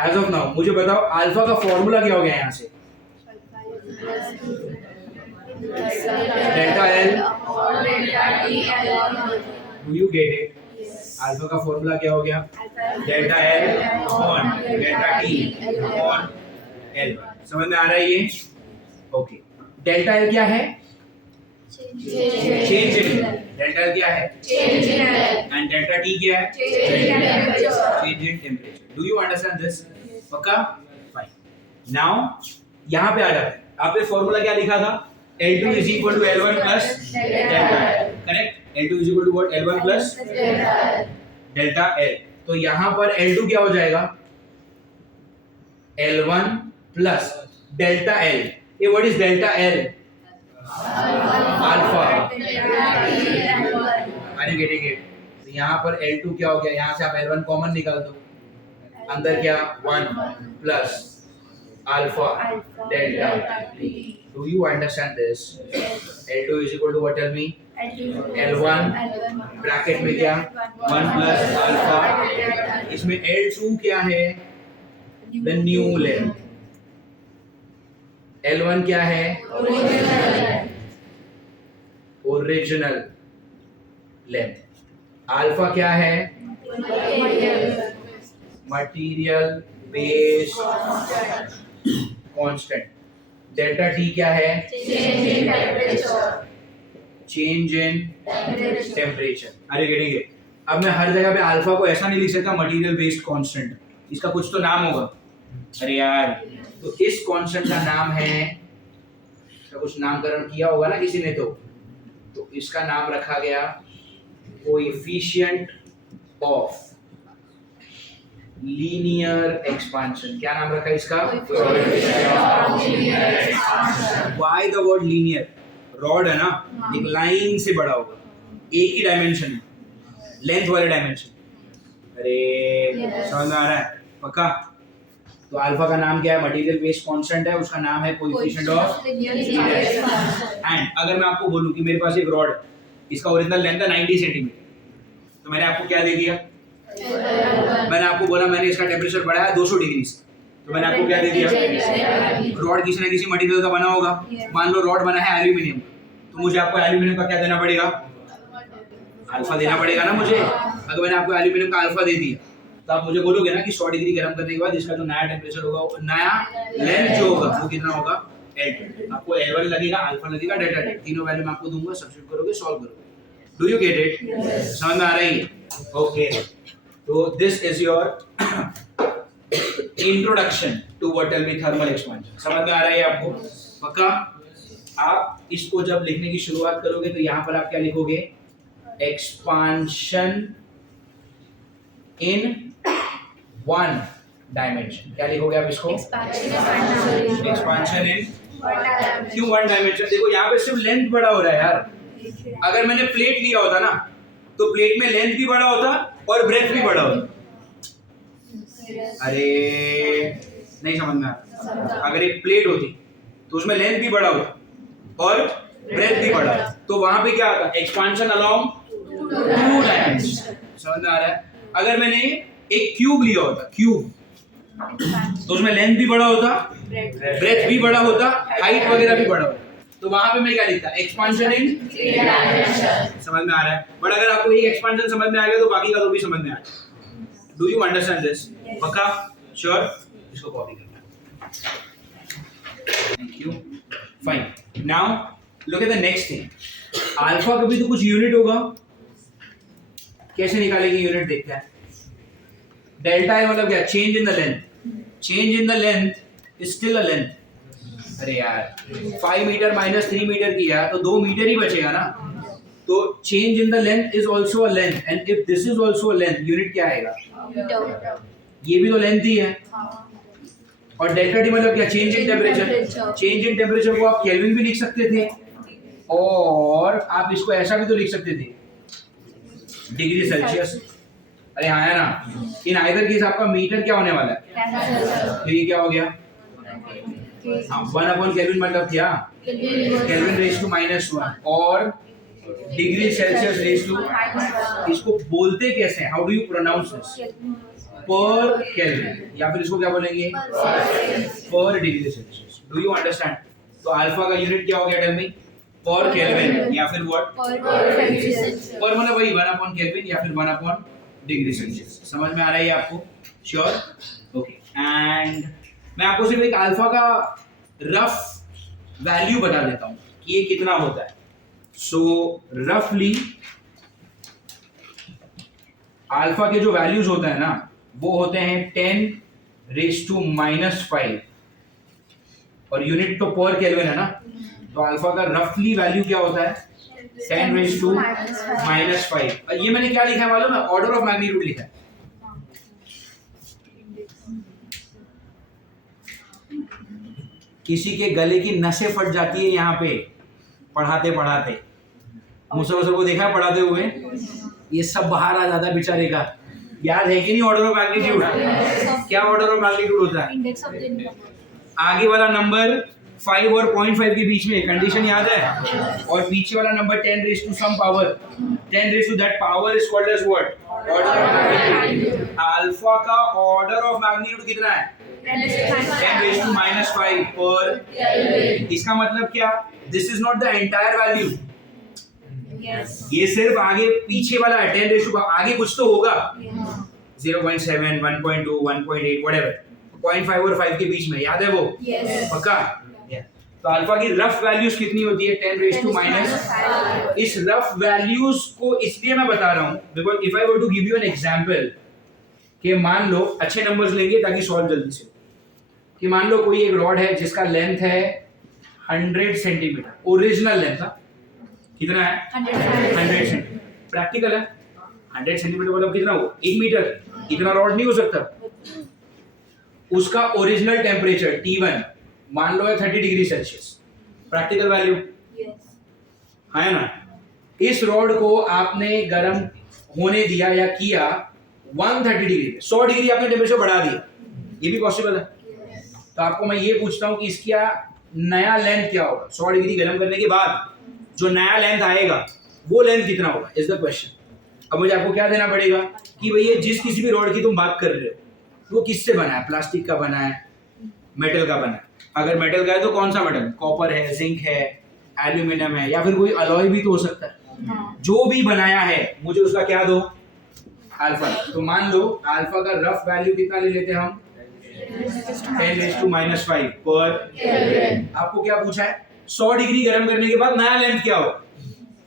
एज ऑफ नाउ। मुझे बताओ अल्फा का फॉर्मूला क्या हो गया यहाँ से? Delta L, do you get it? Alpha का फॉर्मूला क्या हो गया? Delta L upon delta T upon L. समझ में आ रहा है ये? ओके, डेल्टा एल क्या है? चेंज इन। डेल्टा एल क्या है? Change in. And delta T क्या है? Change in temperature. Do you understand this? पक्का? फाइन। नाउ यहाँ पे आ जाते हैं। आपने फॉर्मूला क्या लिखा था? L2 is equal to L1 plus delta L. Correct? L2 is equal to what? L1 plus delta L. तो यहाँ पर L2 क्या हो जाएगा? L1 plus delta L. ये what is delta L? Alpha. Are you getting it? तो यहाँ पर L2 क्या हो गया? यहाँ से आप L1 कॉमन निकाल दो। अंदर क्या? 1 plus alpha delta T. Do you understand this? L2 is equal to what? Tell me. L1 bracket में क्या? 1 plus alpha. इसमें L2 क्या है? The new length. L1 क्या है? Original length. Alpha क्या है? Material base constant. Delta T क्या है? Change in temperature. अरे गेटिंग इट? अब मैं हर जगह पे अल्फा को ऐसा नहीं लिख सकता मटेरियल बेस्ड कांस्टेंट, इसका कुछ तो नाम होगा। अरे यार, तो इस कांस्टेंट का नाम है, इसका कुछ नामकरण किया होगा ना किसी ने, तो इसका नाम रखा गया कोएफिशिएंट ऑफ लीनियर एक्सपांशन। क्या नाम रखा इसका? Why the word linear? Rod है ना, एक लाइन से बड़ा होगा, एक ही डायमेंशन है, लेंथ वाले डायमेंशन। अरे समझ में आ रहा है? पक्का? तो अल्फा का नाम क्या है? मटेरियल बेस्ड कांस्टेंट है, उसका नाम है coefficient of linear expansion. And अगर मैं आपको बोलूं कि मेरे पास एक रॉड, इसका ओरिजिनल लेंथ है 90 सेंटीमीटर, तो मैंने आपको क्या दे दिया? मैंने आपको बोला मैंने इसका टेम्परेचर बढ़ाया 200 डिग्री से, तो मैंने आपको क्या दे दिया? रॉड किसी ना किसी मटेरियल का बना होगा। मान लो रॉड बना है एल्यूमिनियम, तो मुझे आपको एल्यूमिनियम का क्या देना पड़ेगा? अल्फा देना पड़ेगा ना मुझे। अगर मैंने आपको एल्यूमिनियम का अल्फा दे दिया, तो आप मुझे बोलोगे ना कि 100 डिग्री गर्म करने के बाद इसका जो नया टेम्परेचर होगा, नया लेंथ जो होगा वो कितना होगा? L2। आपको L1 लगेगा, अल्फा लगेगा, डेल्टा टी, तीनों वैल्यू मैं आपको दूंगा, सब्स्टिट्यूट करोगे, सॉल्व करोगे। Do you get it? समझ में आ रही है? ओके, तो this is your introduction to what will be thermal expansion. समझ में आ रहा है आपको? पक्का? आप इसको जब लिखने की शुरुआत करोगे तो यहाँ पर आप क्या लिखोगे? Expansion in one dimension. क्या लिखोगे आप इसको? एक्सपांशन इन। क्यों वन डायमेंशन? देखो यहाँ पे सिर्फ लेंथ बड़ा हो रहा है यार। अगर मैंने प्लेट लिया होता ना, तो प्लेट में लेंथ भी बड़ा होता और ब्रेथ भी बड़ा होता। अरे नहीं समझ में आ रहा? अगर एक प्लेट होती तो उसमें लेंथ भी बड़ा होता और ब्रेथ भी बड़ा होता, तो वहां पे क्या आता? Expansion along two dimension. समझ में आ रहा है? अगर मैंने एक क्यूब लिया होता, क्यूब, तो उसमें लेंथ भी बड़ा होता, ब्रेथ भी बड़ा होता, हाइट वगैरह भी बड़ा होता, तो वहां पे मैं क्या लिखता? Expansion in three dimension. समझ में आ रहा है? बट अगर आपको एक एक्सपांशन समझ में आ गया तो बाकी का तो भी समझ में आ जाएगा। Do you understand this? पक्का? श्योर? इसको कॉपी करना। Thank you. Fine. Now look at the next thing. Alpha का भी तो कुछ यूनिट होगा, कैसे निकालेंगे यूनिट? देखते हैं। डेल्टा है मतलब क्या? Change in the length. Change in the length is still a length. अरे यार 5 मीटर माइनस 3 मीटर किया तो 2 मीटर ही बचेगा ना, तो change in the length is also a length, and if this is also a length, unit क्या आएगा? ये भी तो लेंथ ही है। और डेल्टा टी मतलब क्या? Change in temperature. Change in temperature को आप केल्विन भी लिख सकते थे, और आप इसको ऐसा भी तो लिख सकते थे, डिग्री सेल्सियस। अरे हाँ है ना? इन आइदर केस आपका मीटर क्या होने वाला है? तो ये क्या हो गया? 1 अपॉन केल्विन मतलब क्या? केल्विन रेज़ टू -1, और डिग्री सेल्सियस रेज टू, इसको बोलते कैसे हैं, how do you pronounce this, per Kelvin, या फिर इसको क्या बोलेंगे, per degree Celsius. Do you understand? तो अल्फा का यूनिट क्या हो गया, टेल मी, पर केल्विन या फिर व्हाट, पर मतलब वही 1 अपॉन केल्विन या फिर 1 अपॉन डिग्री सेल्सियस। समझ में आ रहा है ये आपको? श्योर? ओके। एंड मैं आपको सिर्फ एक अल्फा का रफ वैल्यू बता देता हूँ कि ये कितना होता है। सो रफली अल्फा के जो वैल्यूज होते हैं ना, वो होते हैं 10⁻⁻⁵, और यूनिट तो पर केल्विन है ना, तो अल्फा का रफली वैल्यू क्या होता है, 10⁻⁻⁵। और ये मैंने क्या लिखा है मालूम है, ऑर्डर ऑफ मैग्नीट्यूड लिखा है। किसी के गले की नसें फट जाती है यहाँ पे पढ़ाते पढ़ाते, मुसलसल को देखा पढ़ाते हुए, ये सब बाहर आ जाता है बेचारे का। याद है कि नहीं ऑर्डर ऑफ मैग्नीट्यूड? क्या ऑर्डर ऑफ मैग्नीट्यूड होता है? इंडेक्स ऑफ द आगे वाला नंबर 5 और 0.5 के बीच में, कंडीशन याद है? और पीछे वाला number 10 raise to some power, 10 raise to that power is called as what, order of magnitude. Alpha का ऑर्डर ऑफ मैग्नीट्यूड कितना है, 10 रेज़ टू -5 पर। इसका मतलब क्या, this is not the entire value, ये सिर्फ आगे पीछे वाला है। 10 रेज़ टू, आगे कुछ तो होगा, 0.7, 1.2, 1.8 व्हाटएवर, 0.5 और 5 के बीच में, याद है वो? पक्का? तो अल्फा की रफ वैल्यूज कितनी होती है, 10 रेज़ टू -5। इस रफ वैल्यूज को इसलिए मैं बता रहा हूं because if I were to give you an example, कि मान लो, अच्छे नंबर्स लेंगे ताकि सॉल्व जल्दी से, कि मान लो कोई एक रॉड है जिसका लेंथ है 100 सेंटीमीटर, ओरिजिनल लेंथ था, कितना है, 100 सेंटीमीटर, प्रैक्टिकल है 100 सेंटीमीटर मतलब कितना हो, 1 मीटर, इतना रॉड नहीं हो सकता। उसका ओरिजिनल टेम्परेचर T1 मान लो है 30 डिग्री सेल्सियस, प्रैक्टिकल वैल्यू है ना। इस रॉड को आपने गर्म होने दिया या किया 130 डिग्री, 100 डिग्री आपने टेम्परेचर बढ़ा दिया, ये भी पॉसिबल है। तो आपको मैं ये पूछता हूं कि इसका नया लेंथ क्या होगा, 100 डिग्री गर्म करने के बाद जो नया लेंथ आएगा वो लेंथ कितना होगा, इज द क्वेश्चन। अब मुझे आपको क्या देना पड़ेगा कि भैया जिस किसी भी रॉड की तुम बात कर रहे हो वो किससे बना है, प्लास्टिक का बना है, मेटल का बना है। अगर मेटल का है तो कौन सा मेटल, कॉपर है, जिंक है, एल्यूमिनियम है, या फिर कोई अलॉय भी तो हो सकता है। जो भी बनाया है मुझे उसका क्या दो, अल्फा। तो मान लो अल्फा का रफ वैल्यू कितना ले लेते हैं हम, 10 रेज़ टू -5 पर। आपको क्या पूछा है, 100 डिग्री गर्म करने के बाद नया लेंथ क्या होगा।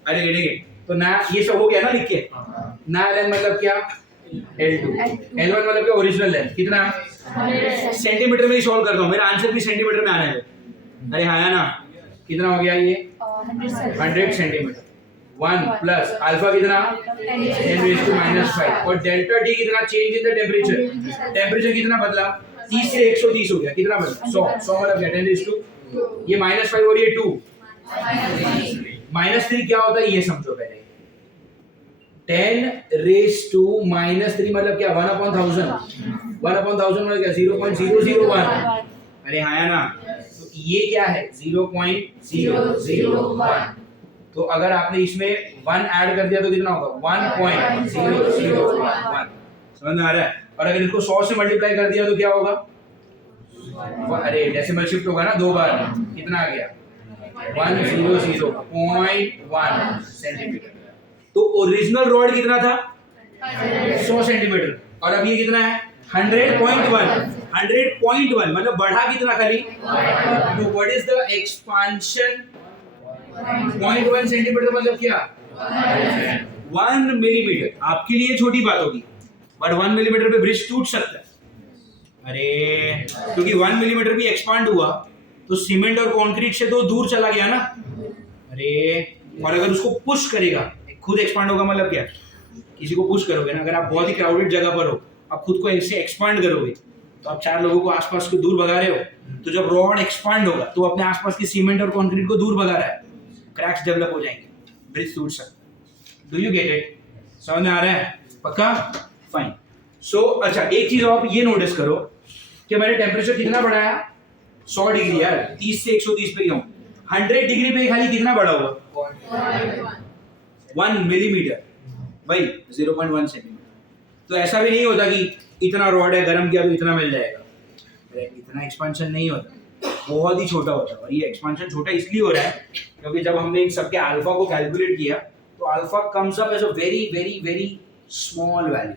अरे ठीक है, तो नया ये सब हो गया ना लिख के। नया लेंथ मतलब क्या, L2, L1 मतलब क्या, ओरिजिनल लेंथ कितना, सेंटीमीटर में ही सॉल्व करता हूँ, मेरा आंसर भी सेंटीमीटर में आना है। अरे हाँ ना, कितना हो गया ये 100 सेंटीमीटर। 1 प्लस अल्फा कितना 10 रेज़ टू -5 और डेल्टा टी कितना, change in the temperature, temperature कितना बदला, 30 से 130 हो गया, कितना बदला 100, 100 मतलब क्या 10 रेज़ टू, ये -5 और ये 2, -3 क्या होता है ये समझो पहले। 10 रेज़ टू -3 मतलब क्या, 1 अपॉन 1000, 1 अपॉन 1000 मतलब क्या 0.001। अरे हाँ ना, तो ये क्या है 0.001। तो अगर आपने इसमें 1 ऐड कर दिया तो कितना होगा 1.001। समझ में आ रहा है? और अगर इसको 100 से मल्टीप्लाई कर दिया तो क्या होगा, अरे डेसिमल शिफ्ट होगा ना 2 बार, कितना आ गया 100.1 सेंटीमीटर। तो ओरिजिनल रॉड कितना था 100 सेंटीमीटर और अब ये कितना है 100.1 मतलब बढ़ा कितना खाली। तो what is the expansion, 0.1 centimetre मतलब क्या 1 मिलीमीटर। आपके लिए छोटी बात होगी बट 1 मिलीमीटर पे ब्रिज टूट सकता है। अरे क्योंकि 1 मिलीमीटर भी एक्सपांड हुआ तो सीमेंट और कंक्रीट से तो दूर चला गया ना। अरे और अगर उसको पुश करेगा, खुद एक्सपांड होगा मतलब क्या, किसी को पुश करोगे ना, अगर आप बहुत ही क्राउडेड जगह पर हो, आप खुद को ऐसे एक्सपांड करोगे तो आप 4 लोगों को आसपास को दूर भगा रहे हो, तो जब रॉड एक्सपांड होगा तो अपने आसपास की सीमेंट और कंक्रीट को दूर भगा रहा है, क्रैक्स डेवलप हो जाएंगे, ब्रिज टूट सकता। Do you get it? समझ में आ रहा है? पक्का? फाइन। सो अच्छा एक चीज आप ये नोटिस करो कि मैंने टेम्परेचर कितना बढ़ाया 100 डिग्री यार, 30 से 130 पे गया हूं। 100 डिग्री पे खाली कितना बढ़ा हुआ 1 मिलीमीटर भाई 0.1 सेंटीमीटर। तो ऐसा भी नहीं होता कि इतना रॉड है गर्म किया तो इतना मिल जाएगा, इतना एक्सपांशन नहीं होता, बहुत ही छोटा होता है। और ये एक्सपांशन छोटा इसलिए हो रहा है क्योंकि जब हमने इन सबके अल्फा को कैलकुलेट किया तो alpha comes up as a very very very small value.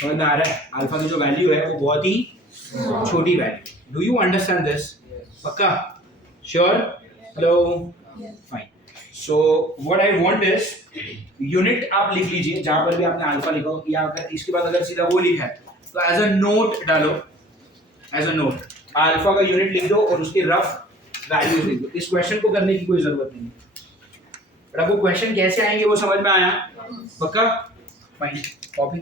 समझ में आ रहा है? अल्फा की जो वैल्यू है वो बहुत ही छोटी value. Do you understand this? पक्का? Sure? Hello? Fine. So what I want is unit आप लिख लीजिए जहां पर भी आपने अल्फा लिखा हो, या अगर इसके बाद अगर सीधा वो लिखा है तो एज अ नोट डालो, एज अ नोट अल्फा का यूनिट लिख दो और उसकी रफ वैल्यू लिख दो। इस क्वेश्चन को करने की कोई जरूरत नहीं, बट आपको क्वेश्चन कैसे आएंगे वो समझ में आया? पक्का? Fine. Copy.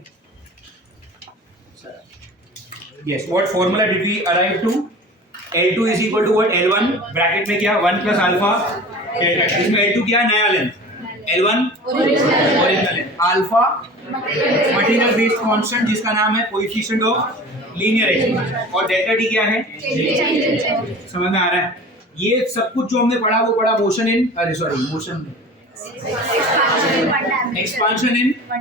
Yes, what formula did we arrive to? L2 is equal to what? L1 bracket में क्या 1 plus alpha डेल्टा। इसमें L2 क्या है? नया length, L1 original length, alpha material based constant जिसका नाम है कोएफिशिएंट ऑफ लीनियर एक्सपेंशन, और डेल्टा टी क्या है? समझ में आ रहा है? ये सब कुछ जो हमने पढ़ा वो पढ़ा motion in motion expansion in one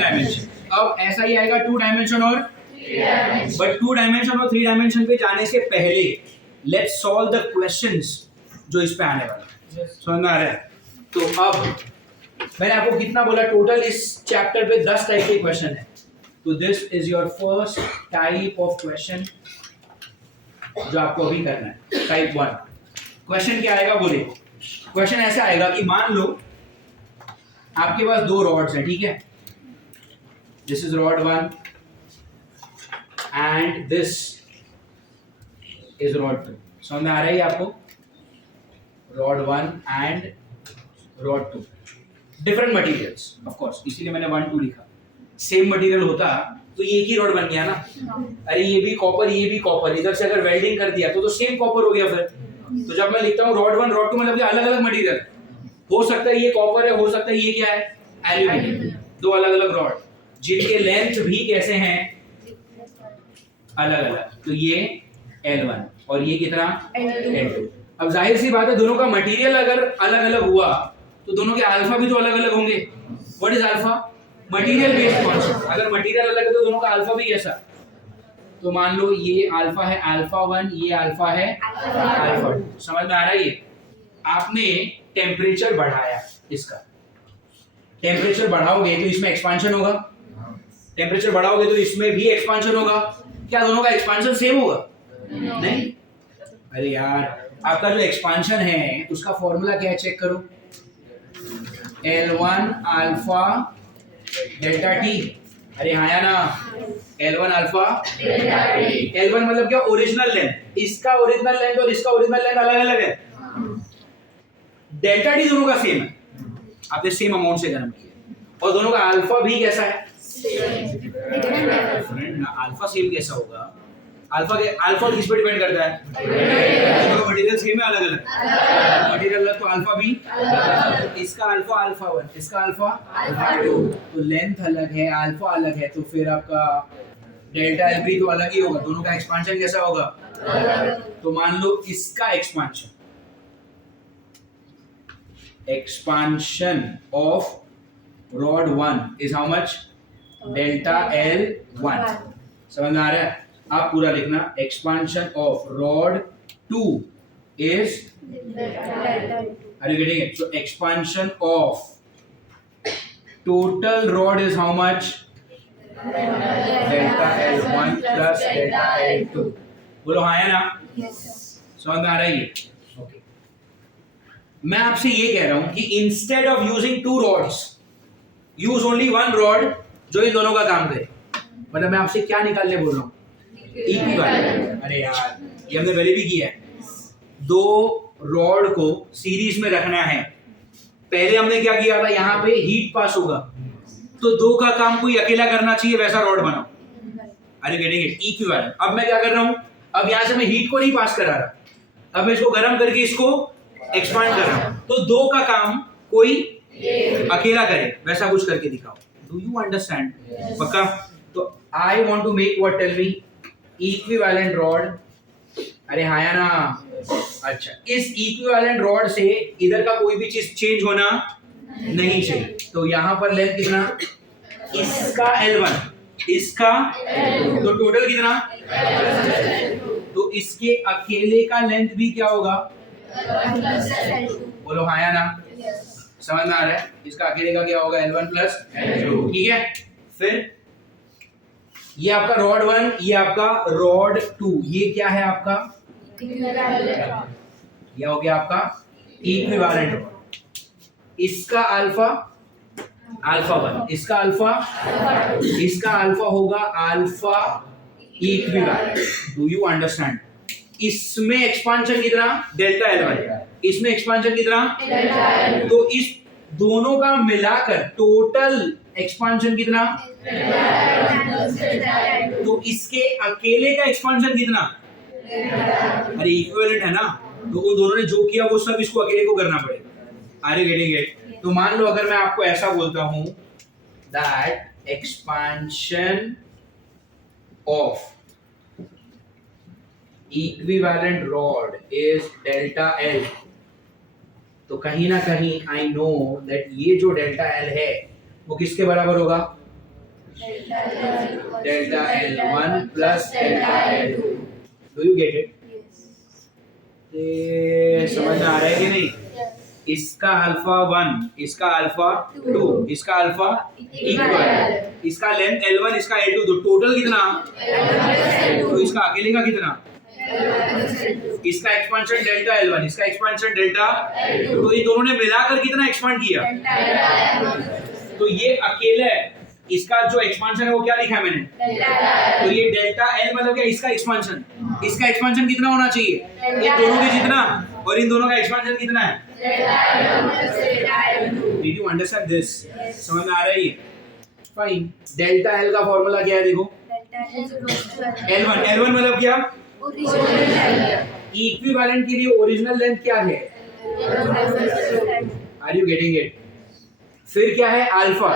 dimension. अब ऐसा ही आएगा 2 डायमेंशन और बट 2 डायमेंशन और 3 डायमेंशन पे जाने से पहले लेट्स सॉल्व द क्वेश्चंस जो इस पे आने वाले हैं। समझ में आ रहा है? तो अब मैंने आपको कितना बोला टोटल इस चैप्टर पे 10 टाइप के क्वेश्चन है। तो this is your first type of question जो आपको अभी करना है, टाइप 1। क्वेश्चन क्या आएगा बोले? क्वेश्चन ऐसा आएगा कि मान लो आपके पास 2 रॉड्स हैं, ठीक है? This is rod 1 and this is rod 2। समझ में आ रहा है आपको? Rod 1 and rod 2, different materials of course, इसीलिए मैंने 1 2 लिखा। सेम मटेरियल होता तो ये एक ही रॉड बन गया ना। अरे ये भी कॉपर, ये भी कॉपर, इधर से अगर वेल्डिंग कर दिया तो सेम कॉपर हो गया फिर। तो जब मैं लिखता हूँ रॉड 1 रॉड 2 मतलब अलग अलग मटेरियल, हो सकता है ये कॉपर है, हो सकता है ये क्या है? एल्यूमिनियम। 2 अलग अलग रॉड जिनके लेंथ भी कैसे हैं? अलग अलग। तो ये L1 और ये कितना? L2। अब जाहिर सी बात है दोनों का मटेरियल अगर अलग अलग हुआ तो दोनों के अल्फा भी तो अलग अलग होंगे। What is alpha? Material based constant. अगर मटेरियल अलग है तो दोनों का अल्फा भी कैसा? तो मान लो ये अल्फा है अल्फा 1, ये अल्फा है अल्फा 2। समझ में आ रहा है? ये आपने टेम्परेचर बढ़ाया, इसका टेम्परेचर बढ़ाओगे तो इसमें एक्सपांशन होगा, टेम्परेचर बढ़ाओगे तो इसमें भी एक्सपांशन होगा। क्या दोनों का एक्सपांशन सेम होगा? नहीं। अरे यार आपका जो एक्सपांशन है उसका फॉर्मूला क्या है चेक करो, L1 अल्फा डेल्टा टी। अरे हाँ या ना? L1 alpha delta T. L1 मतलब क्या? Original length. इसका ओरिजिनल लेंथ और इसका ओरिजिनल लेंथ अलग अलग है। डेल्टा टी दोनों का सेम है, आपने सेम अमाउंट से गर्म किया, और दोनों का अल्फा भी कैसा है? अल्फा सेम कैसा होगा? अल्फा किस पे डिपेंड करता है? मटेरियल सेम है अलग अलग? मटेरियल तो अल्फा भी, इसका अल्फा अल्फा 1, इसका अल्फा अल्फा 2, तो लेंथ अलग है, अल्फा अलग है, तो फिर आपका डेल्टा एल भी तो अलग ही होगा। दोनों का एक्सपांशन कैसा होगा? तो मान लो इसका expansion of rod 1 is how much? Delta L1। समझ में आ रहा है? आप पूरा लिखना, expansion of rod 2 is, are you getting it? So expansion of total rod is how much? Delta L1 plus delta L2। बोलो हाँ या ना? समझ में आ रहा है ये? ओके। मैं आपसे ये कह रहा हूं कि instead of using 2 rods use only 1 rod जो इन दोनों का काम करे। मतलब मैं आपसे क्या निकालने बोल रहा हूँ? इक्विवेलेंट। अरे यार ये हमने पहले भी किया है। 2 रॉड को सीरीज में रखना है। पहले हमने क्या किया था? यहाँ पे हीट पास होगा तो 2 का काम कोई अकेला करना चाहिए, वैसा रॉड बनाओ। अरे गेटिंग इट? इक्विवेलेंट। अब मैं क्या कर रहा हूँ? अब यहाँ से मैं हीट को नहीं पास करा रहा, अब मैं इसको गर्म करके इसको एक्सपांड कर रहा हूँ। तो 2 का काम कोई अकेला करे, वैसा कुछ करके दिखाओ। Do you understand? पक्का? तो I want to make what? Tell me. Equivalent rod. अरे हाँ या ना? अच्छा, इस इक्विवेलेंट रॉड से इधर का कोई भी चीज चेंज होना नहीं चाहिए। तो यहाँ पर लेंथ कितना, इसका L1, इसका तो टोटल कितना, तो इसके अकेले का लेंथ भी क्या होगा, बोलो हाँ या ना, समझ में आ रहा है। इसका अकेले का क्या होगा, L1 प्लस L2, ठीक है। फिर ये आपका रॉड 1, ये आपका रॉड 2, ये क्या है आपका, ये हो गया आपका इक्विवेलेंट रॉड। इसका अल्फा अल्फा 1, इसका अल्फा होगा alpha equivalent. Do you understand. इसमें एक्सपांशन कितना, डेल्टा L1, इसमें एक्सपांशन कितना, तो इस दोनों का मिलाकर टोटल एक्सपांशन कितना, तो इसके अकेले का एक्सपांशन कितना, अरे इक्विवेलेंट है ना, तो उन दोनों ने जो किया वो सब इसको अकेले को करना पड़ेगा। Are you getting it. तो मान लो अगर मैं आपको ऐसा बोलता हूं that expansion of equivalent rod is delta L, तो कहीं ना कहीं आई नो दैट ये जो डेल्टा L है वो किसके बराबर होगा, delta L1 plus delta L2। Do you get it. समझ में आ रहा है कि नहीं। इसका अल्फा 1, इसका अल्फा 2, इसका अल्फा इक्वल, इसका लेंथ L1, इसका L2, तो टोटल कितना, तो इसका अकेले का कितना, इसका एक्सपांशन डेल्टा L1, इसका एक्सपांशन डेल्टा L2, तो ये दोनों ने मिलाकर कितना एक्सपांड किया, तो ये अकेला है, इसका जो एक्सपांशन है वो क्या लिखा है मैंने, तो ये डेल्टा L मतलब क्या, इसका एक्सपांशन, इसका एक्सपांशन कितना होना चाहिए, ये दोनों के जितना, और इन दोनों का एक्सपांशन कितना है, डिड यू अंडरस्टैंड दिस, समझ में आ रही है। फाइन। डेल्टा L का फॉर्मूला क्या है, देखो L1 मतलब क्या, इक्विवेलेंट के लिए ओरिजिनल लेंथ क्या है, आर यू गेटिंग इट। फिर क्या है अल्फा,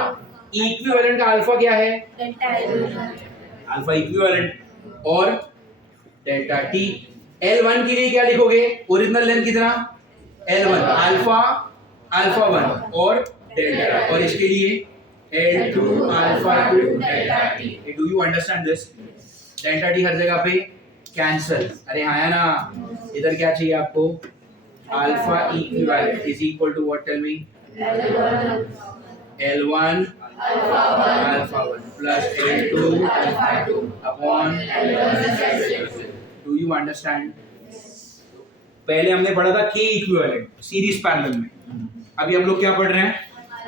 इक्विवेलेंट का अल्फा क्या है, अल्फा इक्विवेलेंट, और डेल्टा T। L1 के लिए क्या लिखोगे, ओरिजिनल लेंथ कितना, L1 अल्फा 1 और डेल्टा, और इसके लिए L2 alpha 2 delta T। Do you understand this. Delta T हर जगह पे कैंसल, अरे हाँ ना, इधर क्या चाहिए आपको, alpha equivalent is equal to what, tell me, L1 alpha 1 plus L2 alpha 2 upon, do you understand. पहले हमने पढ़ा था K इक्विवेलेंट सीरीज पैरेलल में, अभी हम लोग क्या पढ़ रहे हैं,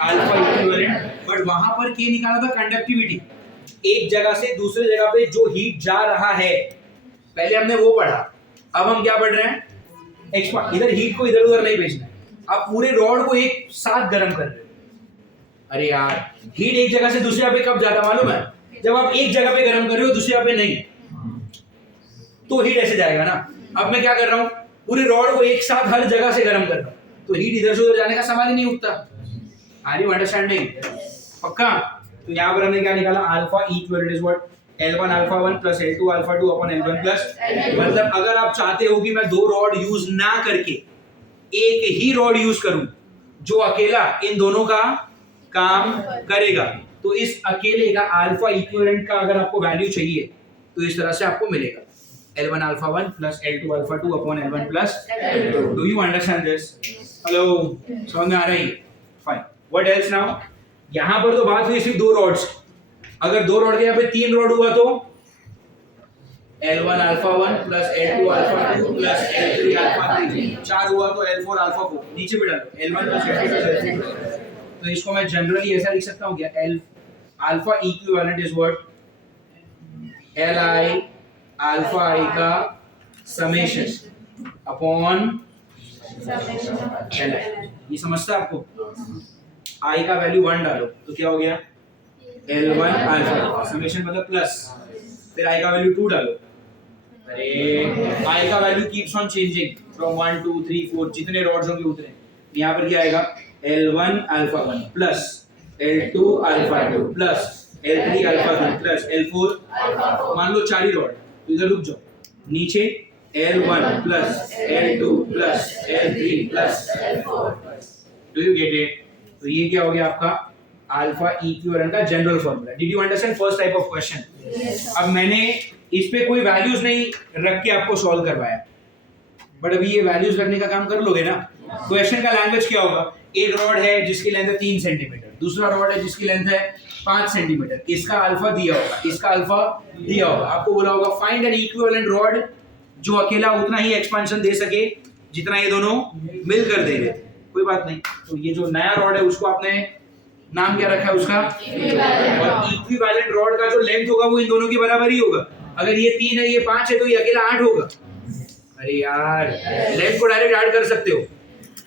अल्फा इक्विवेलेंट, बट वहां पर K निकाला था कंडक्टिविटी, एक जगह से दूसरे जगह पे जो हीट जा रहा है, पहले हमने वो पढ़ा। अब हम क्या पढ़ रहे हैं, इधर हीट को इधर उधर नहीं भेजना है, अब पूरे रॉड को एक साथ गर्म कर रहे हो। अरे यार, हीट एक जगह से दूसरी जगह पे कब जाता मालूम है, जब आप एक जगह पे गर्म कर रहे हो दूसरी जगह पे नहीं, तो हीट ऐसे जाएगा ना। अब मैं क्या कर रहा हूँ, पूरे रॉड को एक साथ हर जगह से गर्म कर रहा हूँ, तो हीट इधर से उधर जाने का सवाल ही नहीं उठता। आर यू अंडरस्टैंडिंग, पक्का। तो यहाँ पर हमने क्या निकाला, alpha equivalent is what, L1 alpha 1 plus L2 alpha 2 upon L1 plus, मतलब अगर आप चाहते हो कि मैं दो रॉड यूज ना करके एक ही रॉड यूज करूं जो अकेला इन दोनों का काम करेगा, तो इस अकेले का अल्फा इक्विवेलेंट का अगर आपको वैल्यू चाहिए तो इस तरह से आपको मिलेगा, L1 alpha 1 plus L2 alpha 2 upon L1 plus L2। Do you understand this. Hello, समझ में आ रही है। Fine, what else now. यहां पर तो बात हुई सिर्फ दो रॉड्स, अगर दो रॉड के यहाँ पे तीन रॉड हुआ तो L1 alpha 1 plus L2 alpha 2 plus L3 alpha 3, चार हुआ तो L4 अल्फा 4, नीचे भी डालो L1 plus L2 plus L3। तो इसको मैं जनरली ऐसा लिख सकता हूँ क्या, L alpha equivalent is what, Li alpha I का समेशन अपॉन Li। ये समझता है आपको। I का वैल्यू 1 डालो तो क्या हो गया, L1 अल्फा, समेशन मतलब प्लस, फिर I का वैल्यू 2 डालो, अरे I का value keeps on changing from 1 2 3 4, जितने रॉड्स होंगे उतने। यहाँ पर क्या आएगा, L1 alpha 1 plus L2 alpha 2 plus L3 alpha 2 plus L4 मान लो 4 ही रॉड, तो इधर रुक जाओ, नीचे L1 plus L2 plus L3 plus L4। Do you get it. तो ये क्या हो गया आपका अल्फा इक्विवेलेंट का general formula. Did you understand first type of question? अब मैंने इस पे कोई वैल्यूज नहीं रख के आपको सॉल्व करवाया, बट अभी ये वैल्यूज रखने का काम कर लोगे ना। क्वेश्चन का लैंग्वेज क्या होगा? एक रॉड है जिसकी लेंथ है 3 सेंटीमीटर, दूसरा रॉड है जिसकी लेंथ है 5 सेंटीमीटर, इसका अल्फा दिया होगा, इसका अल्फा दिया होगा, आपको बोला होगा फाइंड एन इक्विवेलेंट रॉड जो अकेला उतना ही एक्सपेंशन दे सके जितना ये दोनों मिलकर दे रहे थे। कोई बात नहीं, तो ये जो नया रॉड है उसको आपने नाम क्या रखा है उसका? और इक्विवेलेंट रॉड का जो लेंथ होगा वो इन दोनों के बराबर ही होगा। अगर ये 3 है ये 5 है तो ये अकेला 8 होगा। अरे यार, लेंथ को डायरेक्ट ऐड कर सकते हो,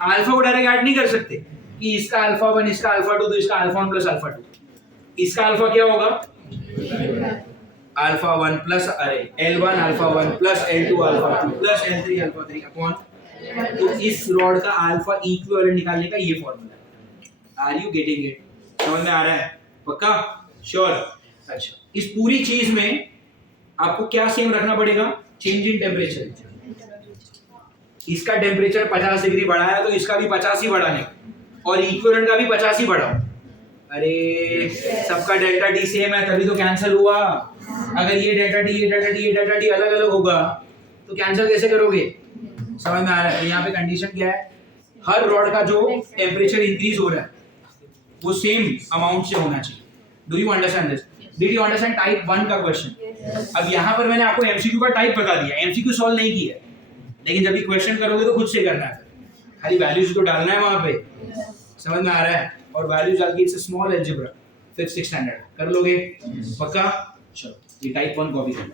अल्फा को डायरेक्ट ऐड नहीं कर सकते कि इसका अल्फा 1 इसका अल्फा 2 तो इसका अल्फा 1 प्लस अल्फा 2। इसका अल्फा क्या होगा? अल्फा 1 प्लस अरे L1 alpha 1 plus L2 alpha 2 plus L3 alpha 3 upon, तो इस रॉड का अल्फा इक्विवेलेंट निकालने का ये फॉर्मूला है। Are you getting it? समझ में आ रहा है? पक्का? श्योर? अच्छा, इस पूरी चीज में आपको क्या सेम रखना पड़ेगा? Change in temperature. इसका टेम्परेचर 50 डिग्री बढ़ा है तो इसका भी 50 ही बढ़ाने, और इक्विवेलेंट का भी 50 ही बढ़ाओ। अरे सबका डेल्टा टी सेम है तभी तो कैंसिल हुआ। अगर ये डेल्टा टी ये डेल्टा टी ये डेल्टा टी अलग अलग होगा तो कैंसिल कैसे करोगे? समझ में आ रहा है? तो यहाँ पे कंडीशन क्या है? हर रॉड का जो टेम्परेचर इंक्रीज हो रहा है वो सेम अमाउंट से होना चाहिए। Do you understand this? Did you understand type 1 का क्वेश्चन? अब यहाँ पर मैंने आपको एमसीक्यू का टाइप बता दिया, एमसीक्यू सॉल्व नहीं किया, लेकिन जब भी क्वेश्चन करोगे तो खुद से करना है, खाली वैल्यूज तो डालना है वहां पे। समझ में आ रहा है? और वैल्यूज डाल के it's a small algebra, 5th standard कर लोगे? पक्का? चलो ये टाइप 1 कॉपी कर लो।